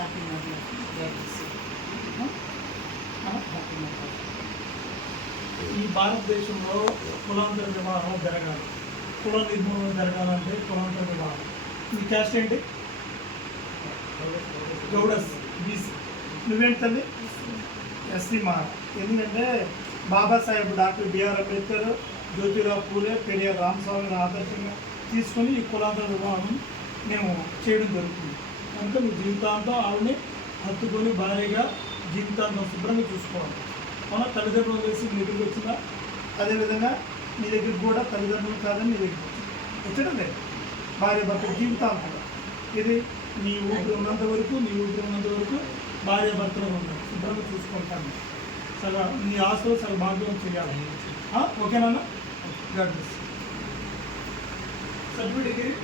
Happy marriage. Happy marriage. ఈ భారతదేశంలో కులాంతర వివాహం జరగాలి, కుల నిర్మూలన జరగాలంటే కులాంతర వివాహం. మీ క్యాస్ట్ ఏంటి? గౌడస్, బీసీ. నువ్వేంటి తల్లి? ఎస్సీ మాట. ఎందుకంటే బాబాసాహెబ్ డాక్టర్ బిఆర్ అంబేద్కర్, జ్యోతిరావు పూలే, పెరియార్ రామస్వామిని ఆదర్శంగా తీసుకొని ఈ కులాంతర వివాహం మేము చేయడం జరుగుతుంది. కనుక మీ జీవితాంతం ఆవిడని హత్తుకొని భారీగా జీవితాంతం శుభ్రంగా చూసుకోవాలి. మన తల్లిదండ్రులు చేసి మీ దగ్గరికి వచ్చిందా? అదేవిధంగా మీ దగ్గరికి కూడా తల్లిదండ్రులు కాదని మీ దగ్గరికి వచ్చడం లేదు. భార్య భర్త జీవితాంతం ఇది నీ ఊపిరి ఉన్నంత వరకు భార్య భర్తలు ఉంటారు, శుభ్రంగా చూసుకుంటాను. సరే నీ ఆశలు సరే భాగ్యం చేయాలి. ఓకేనా? God bless. సర్టిఫికేట్